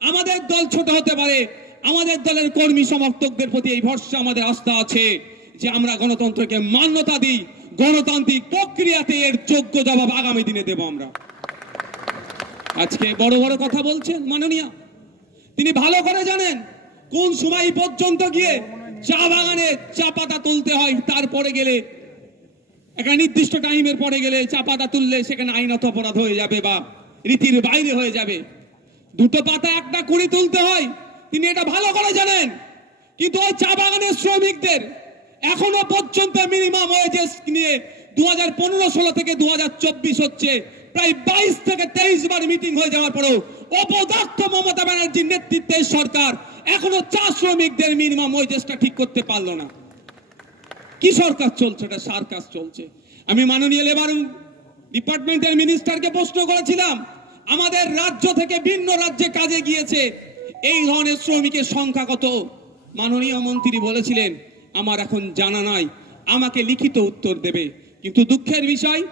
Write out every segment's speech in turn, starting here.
আমাদের দল ছোট হতে পারে, আমাদের দলের কর্মী সমর্থকদের প্রতি এই ভরসা আমাদের আস্থা আছে যে আমরা গণতন্ত্রকে মান্যতা দিই, গণতান্ত্রিক প্রক্রিয়াতে এর যোগ্য জবাব আগামী দিনে দেব আমরা। আজকে বড় বড় কথা বলছেন মাননীয়। তিনি ভালো করে জানেন কোন সময় পর্যন্ত গিয়ে চা বাগানে চা পাতা তুলতে হয়, তারপরে গেলে, একটা নির্দিষ্ট টাইমের পরে গেলে চা পাতা তুললে সেখানে আইনত অপরাধ হয়ে যাবে বা রীতির বাইরে হয়ে যাবে। দুটো পাতা একটা কুড়ি তুলতে হয়। তিনি এটা ভালো করে জানেন। কিন্তু ওই চা বাগানের শ্রমিকদের এখনও পর্যন্ত মিনিমাম ওয়েজেস নিয়ে দু হাজার পনেরো ষোলো থেকে দু হাজার চব্বিশ হচ্ছে প্রায় বাইশ থেকে তেইশ বার মিটিং হয়ে যাওয়ার পরেও অপদার্থ মমতা ব্যানার্জির নেতৃত্বে সরকার এখনও চা শ্রমিকদের মিনিমাম ওয়েজেসটা ঠিক করতে পারল না। কি সরকার চলছে? এটা সার্কাস চলছে। আমি মাননীয় লেবার ডিপার্টমেন্টের মিনিস্টারকে প্রশ্ন করেছিলাম আমাদের রাজ্য থেকে ভিন্ন রাজ্যে কাজে গিয়েছে। এই ধরনের শ্রমিকের সংখ্যা কত? মাননীয় মন্ত্রী বলেছিলেন, আমার এখন জানা নাই, আমাকে লিখিত উত্তর দেবে। কিন্তু দুঃখের বিষয়,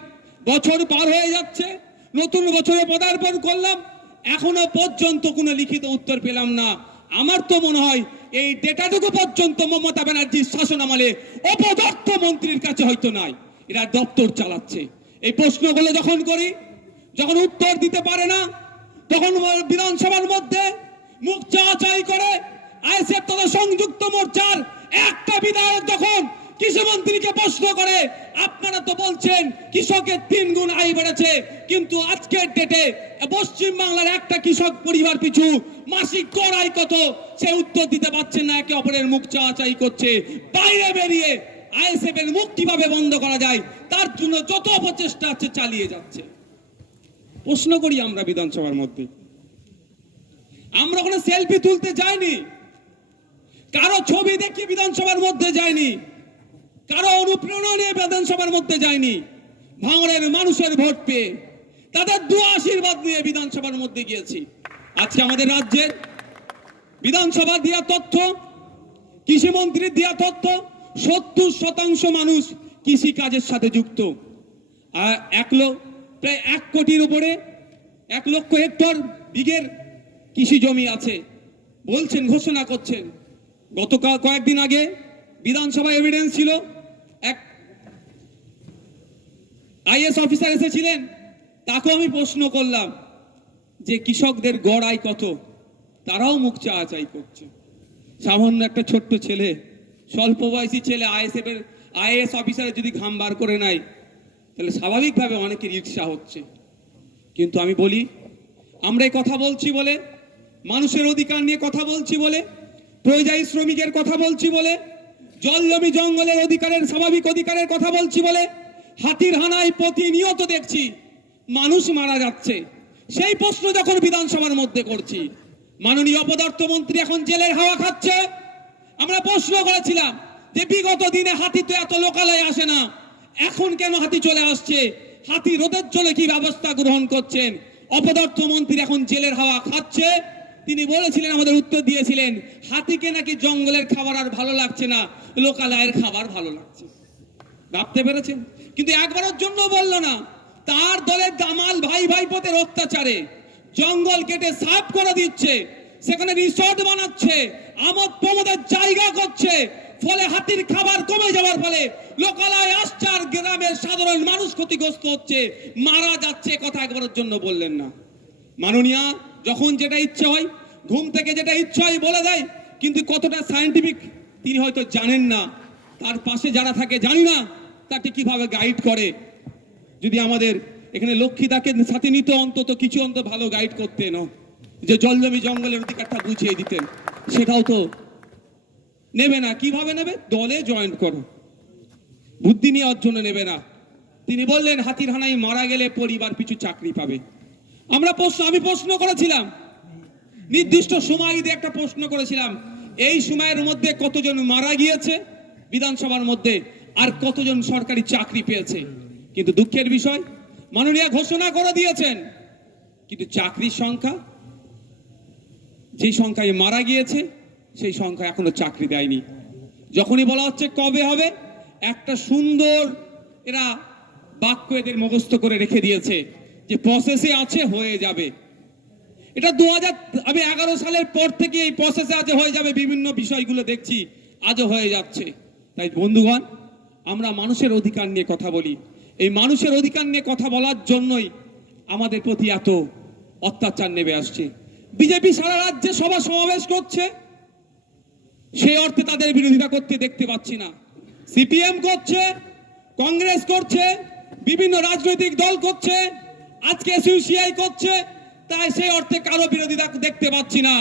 বছর পার হয়ে যাচ্ছে, নতুন বছরে পদার্পণ করলাম, এখনও পর্যন্ত কোনো লিখিত উত্তর পেলাম না। আমার তো মনে হয়, এই ডেটাটুকু পর্যন্ত মমতা ব্যানার্জির শাসন আমলে অপদর্থ মন্ত্রীর কাছে হয়তো নাই। এরা দপ্তর চালাচ্ছে। এই প্রশ্নগুলো যখন করি যখন উত্তর দিতে পারে না তখন বিধানসভার মধ্যে মুখ চাচাই করে আইসেফ তথা সংযুক্ত মোর্চার একটা বিধায়ক যখন কৃষি মন্ত্রীকে প্রশ্ন করে, আপনারা তো বলছেন কৃষকের তিন গুণ আয় বেড়েছে, কিন্তু আজকের ডেটে পশ্চিম বাংলার একটা কৃষক পরিবার পিছু মাসিক গড় আয় কত? সে উত্তর দিতে পারছেন না, একে অপরের মুখ চাচাই করছে। বাইরে বেরিয়ে আইএসএফ এর মুখ কীভাবে বন্ধ করা যায়? তার জন্য যত অপচেষ্টা আছে চালিয়ে যাচ্ছে। প্রশ্ন করি আমরা বিধানসভার মধ্যে। আমরা ওখানে সেলফি তুলতে যাইনি। কারও ছবি দেখে বিধানসভার মধ্যে যায়নি কারও অনুপ্রেরণা নিয়ে বিধানসভার মধ্যে যায়নি ভাঙড়ের মানুষের ভোট পেয়ে তাদের দু আশীর্বাদ নিয়ে বিধানসভার মধ্যে গিয়েছি। আজকে আমাদের রাজ্যের বিধানসভা দেওয়া তথ্য কৃষি মন্ত্রীর দেওয়া তথ্য, সত্তর শতাংশ মানুষ কৃষি কাজের সাথে যুক্ত। আর এক প্রায় এক কোটির উপরে এক লক্ষ হেক্টর বিঘের কৃষি জমি আছে। বলছেন, ঘোষণা করছেন। গতকাল কয়েকদিন আগে বিধানসভা এভিডেন্স ছিল, এক আইএস অফিসার এসেছিলেন, তাকেও আমি প্রশ্ন করলাম যে কৃষকদের গড় আয় কত? তারাও মুখ চাচাই করছে। সামান্য একটা ছোট্ট ছেলে, স্বল্প বয়সী ছেলে আইএসএফ এর আইএস অফিসারের যদি ঘাম বার করে নেয় তাহলে স্বাভাবিকভাবে অনেকের ঈর্ষা হচ্ছে। কিন্তু আমি বলি আমরা এই কথা বলছি বলে, মানুষের অধিকার নিয়ে কথা বলছি বলে পরিযায়ী শ্রমিকের কথা বলছি বলে জল জমি জঙ্গলের অধিকারের, স্বাভাবিক অধিকারের কথা বলছি বলে, হাতির হানায় প্রতিনিয়ত দেখছি, মানুষ মারা যাচ্ছে। সেই প্রশ্ন যখন বিধানসভার মধ্যে করছি, মাননীয় পদার্থ মন্ত্রী এখন জেলের হাওয়া খাচ্ছে। আমরা প্রশ্ন করেছিলাম যে বিগত দিনে হাতি তো এত লোকালয়ে আসে না। এখন কেন হাতি চলে আসছে? হাতি রোধের জন্য কি ব্যবস্থা গ্রহণ করছেন? অপদার্থ মন্ত্রী এখন জেলের হাওয়া খাচ্ছে। তিনি বলেছিলেন, আমাদের উত্তর দিয়েছিলেন, হাতিকে নাকি জঙ্গলের খাবার আর ভালো লাগছে না, লোকালয়ের খাবার ভালো লাগছে। ভাবতে পেরেছেন? কিন্তু একবারের জন্য বলল না। তার দলের দামাল ভাই ভাই পথের অত্যাচারে জঙ্গল কেটে সাফ করে দিচ্ছে, সেখানে রিসর্ট বানাচ্ছে আমোদ প্রমোদের জায়গা করছে ফলে হাতির খাবার কমে যাওয়ার ফলে লোকালয় আর গ্রামের সাধারণ মানুষ ক্ষতিগ্রস্ত হচ্ছে। মারা যাচ্ছে কথা একবারের জন্য বললেন না। মাননীয়া, যখন যেটা ইচ্ছে হয়, ঘুম থেকে যেটা ইচ্ছে হয় বলে দেয়, কিন্তু কতটা সায়েন্টিফিক তিনি হয়তো জানেন না। তার পাশে যারা থাকে, জানি না তাকে কীভাবে গাইড করে। যদি আমাদের এখানে লক্ষ্মীদাকে সাথে নিত অন্তত কিছু অন্ত ভালো গাইড করতেন। যে জল জমি জঙ্গলের অধিকারটা বুঝিয়ে দিতেন। সেটাও তো নেবে না, কীভাবে নেবে? দলে জয়েন করো। বুদ্ধি নেওয়ার জন্য নেবে না। তিনি বললেন হাতির হানায় মারা গেলে পরিবার পিছু চাকরি পাবে। আমরা প্রশ্ন, আমি প্রশ্ন করেছিলাম। নির্দিষ্ট সময় দিয়ে একটা প্রশ্ন করেছিলাম। এই সময়ের মধ্যে কতজন মারা গিয়েছে বিধানসভার মধ্যে? আর কতজন সরকারি চাকরি পেয়েছে? কিন্তু দুঃখের বিষয়, মাননীয় ঘোষণা করে দিয়েছেন। কিন্তু চাকরির সংখ্যা, যে সংখ্যায় মারা গিয়েছে সেই সংখ্যা এখনও চাকরি দেয়নি। যখনই বলা হচ্ছে কবে হবে, একটা সুন্দর এরা বাক্য এদের মুখস্থ করে রেখে দিয়েছে যে প্রসেসে আছে, হয়ে যাবে। এটা দু হাজার, আমি এগারো সালের পর থেকে এই প্রসেসে আছে, হয়ে যাবে, বিভিন্ন বিষয়গুলো দেখছি, আজও হয়ে যাচ্ছে। তাই বন্ধুগণ, আমরা মানুষের অধিকার নিয়ে কথা বলি। এই মানুষের অধিকার নিয়ে কথা বলার জন্যই আমাদের প্রতি এত অত্যাচার নেমে আসছে। বিজেপি সারা রাজ্যে সভা সমাবেশ করছে। সেই অর্থে তাদের বিরোধিতা করতে দেখতে পাচ্ছি না। সিপিএম করছে, কংগ্রেস করছে, বিভিন্ন রাজনৈতিক দল করছে, আজকে সিউসিআই করছে, তাই সেই অর্থে কারও বিরোধিতা দেখতে পাচ্ছি না।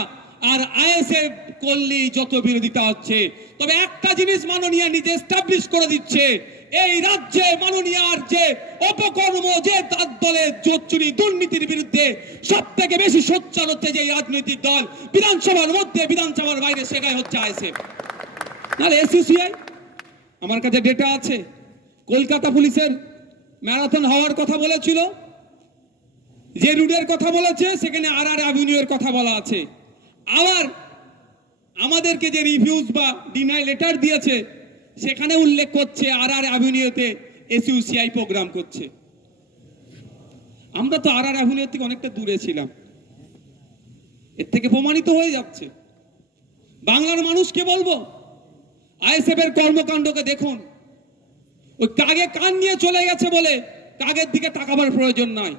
আর আইএসএফ করলেই যত বিরোধিতা হচ্ছে, তবে একটা জিনিস মাননীয় নিজে এস্টাবলিশ করে দিচ্ছে, এই রাজ্যে মাননীয়ার যে অপকর্ম, যে তার দলের জোচ্চুরি দুর্নীতির বিরুদ্ধে সব থেকে বেশি সোচ্চার হচ্ছে যে রাজনৈতিক দল বিধানসভার মধ্যে, বিধানসভার বাইরে, সেটাই হচ্ছে আইএসএফ। নাহলে এসইউসিআই? আমার কাছে ডেটা আছে। কলকাতা পুলিশের ম্যারাথন হওয়ার কথা বলেছিল। যে রুটের কথা বলেছে, সেখানে আর আর অ্যাভিনিউয়ের কথা বলা আছে। আবার আমাদেরকে যে রিভিউজ বা ডিনাই লেটার দিয়েছে, সেখানে উল্লেখ করছে আর আর অ্যাভিনিউতে এসইউসিআই প্রোগ্রাম করছে। আমরা তো আর আর আহুলিয়ার থেকে অনেকটা দূরে ছিলাম। এর থেকে প্রমাণিত হয়ে যাচ্ছে। বাংলার মানুষকে বলব? আইএসএফ এর কর্মকাণ্ডকে দেখুন। ওই কাগে কান নিয়ে চলে গেছে বলে কাগের দিকে তাকাবার প্রয়োজন নয়